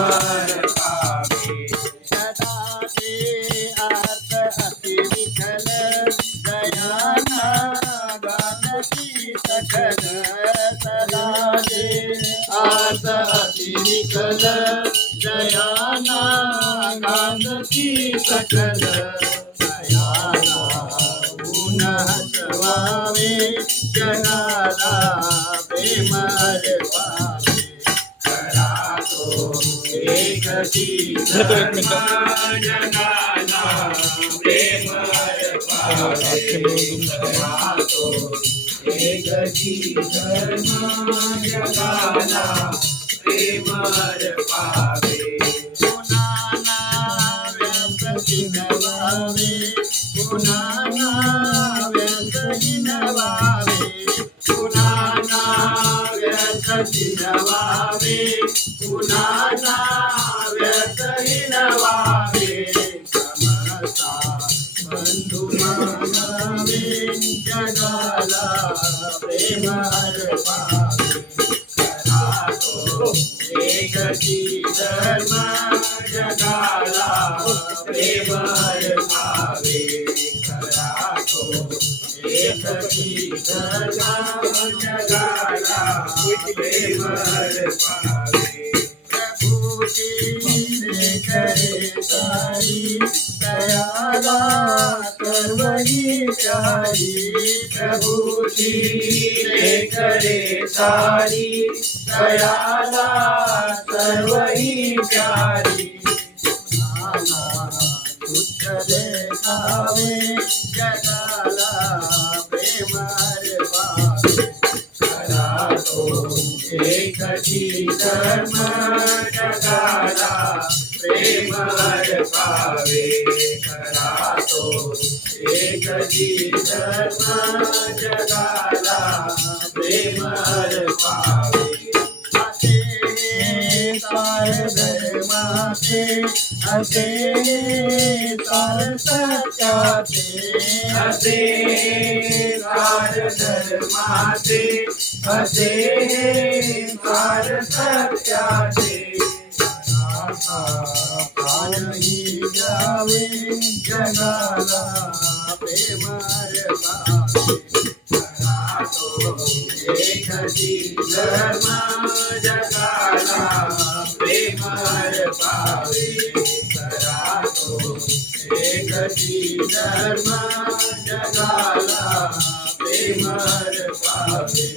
प्रेमळ पावे सदाचे अर्थ अति विठ्ठल दयाना गानती सकल सदाचे अर्थ अति विठ्ठल दयाना गानती सकल दयाना हसवावे जगाला प्रेमळ पावे खरा तो एकटी धर्म जगाला प्रेमळ पावे खरा तो एकटी धर्म जगाला प्रेमळ पावे पुन्हा व्यसनी नवावे पुन्हा व्यसनी नवावे पुन्हा व्यसनी नवावे पुन्हा व्यसनी नवावे समता बंधू मानावे जगाला प्रेमळ पावे खरा तो एकटी धर्म जगाला प्रेमळ पावे खरा तो एकटी धर्म जगाला प्रेमळ पावे प्रभूची करे सारी दयाला सर्वही प्यारी प्रभूची करे सारी दयाला सर्वही प्यारी तुच्छ देखावे जगाला प्रेमळ पावे खरा तो एकटी धर्म जगाला प्रेमळ पावे खरा तो एकटी धर्म जगाला प्रेमळ पावे सार धर्माचे असे सार सत्याचे असे सार धर्माचे असे सार सत्याचे प्राणही द्यावे जगाला प्रेमळ पावे खरा तो एकटी धर्म जगाला प्रेमळ पावे खरा तो एकटी धर्म जगाला प्रेमळ पावे